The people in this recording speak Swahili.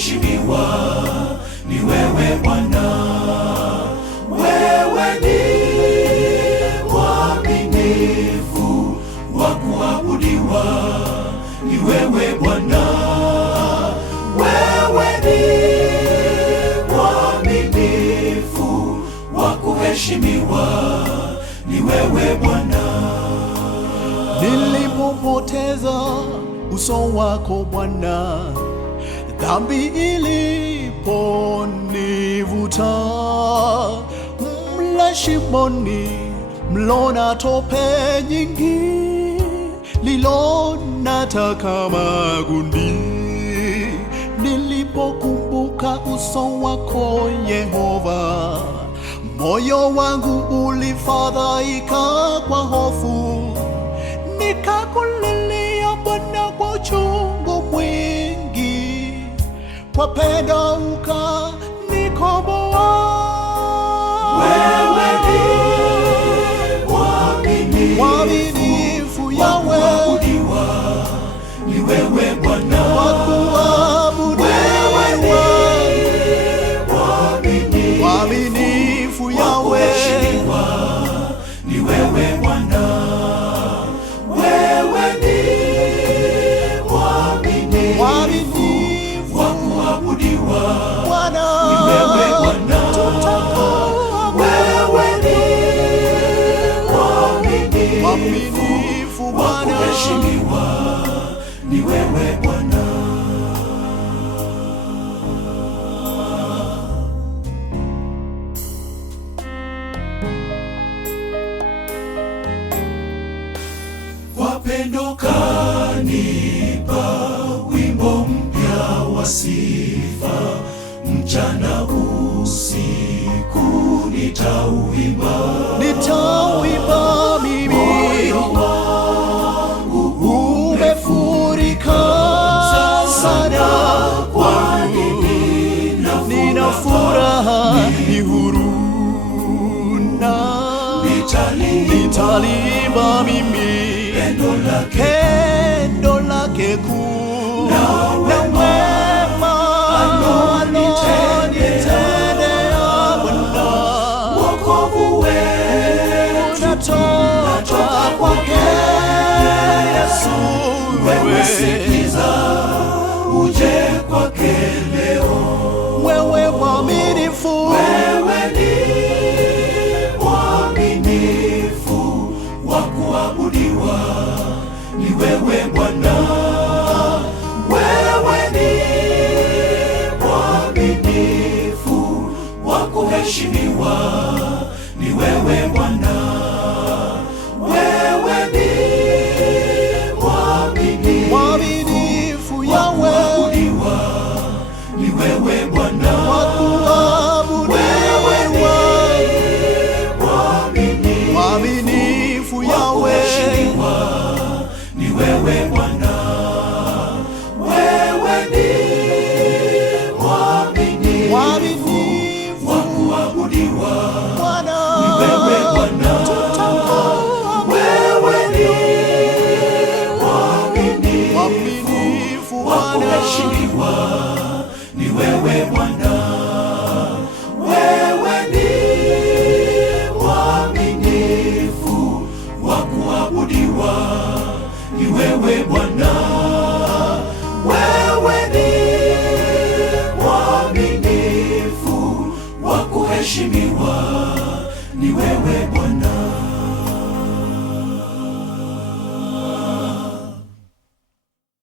kuheshimiwa ni wewe Bwana. Wewe ni mwaminifu, wa kuabudiwa ni wewe Bwana. Wewe ni mwaminifu, wa kuheshimiwa ni wewe Bwana. Nilipopoteza uso wako Bwana, dhambi iliponivuta, mle shimoni mlona tope nyingi, lilonata magundi. Nilipokumbuka uso wako Yehova, moyo wangu ulifadhaika kwa hofu. Nikakulilia Bwana kwa uchungu mwingi, kwa pendo ukanikomboa. Wewe ni mwaminifu, Yahweh, wa kuabudiwa ni wewe Bwana. Wa kuabudiwa mwaminifu, Yahweh, ni wewe Bwana. Wewe ni mwaminifu, wa kuabudiwa Bwana. ni wewe Bwana. Wewe ni mwaminifu, wa kuheshimiwa ni wewe Bwana. Kwa pendo kanipa wimbo mpya wa sifa, mchana usiku nitauimba. Nitauimba mimi, moyo wangu umefurika sana, kwani nina furaha, ni huru na nitalimba mimi pendo lake kuu na wema alonitendea Bwana. wokovu wetu unatoka kwake Yesu. wewe sikiza, uje kwake leo. Wewe mwaminifu, Wewe ni mwaminifu, wa kuabudiwa ni wewe Bwana. Wewe ni mwaminifu, wa kuheshimiwa ni wewe Bwana. Wewe ni mwaminifu, wa Yahweh, kuabudiwa ni wewe Bwana. wa kuabudiwa mwaminifu, Yahweh, ni wewe Bwana. Wewe ni mwaminifu, wa kuabudiwa Bwana. ni wewe Bwana. Wewe ni mwaminifu, wa kuheshimiwa ni wewe Bwana. Wewe ni mwaminifu, wa kuabudiwa ni wewe Bwana. Wewe ni mwaminifu, wa kuheshimiwa